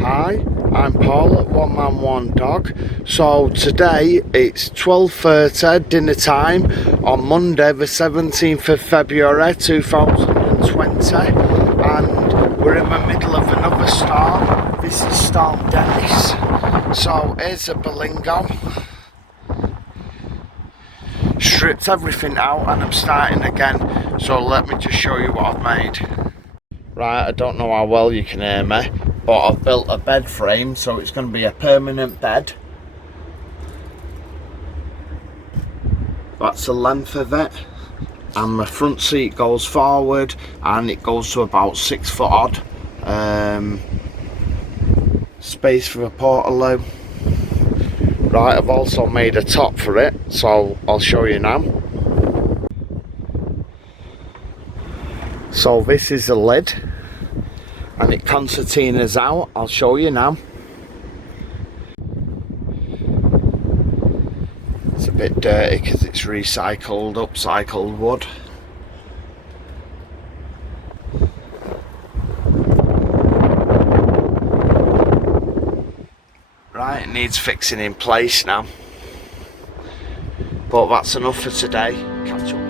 Hi, I'm Paul at One Man One Dog. So today it's 12:30 dinner time on Monday the 17th of February 2020, and we're in the middle of another storm. This is Storm Dennis. So here's a Berlingo. Stripped everything out and I'm starting again, so let me just show you what I've made. Right, I don't know how well you can hear me, but I've built a bed frame, so it's going to be a permanent bed. That's the length of it, and the front seat goes forward and it goes to about 6 foot odd. Space for a portaloo. Right, I've also made a top for it, so I'll show you now. So this is the lid, and it concertinas out. I'll show you now. It's a bit dirty because it's recycled, upcycled wood. Right, it needs fixing in place now. But that's enough for today. Catch up.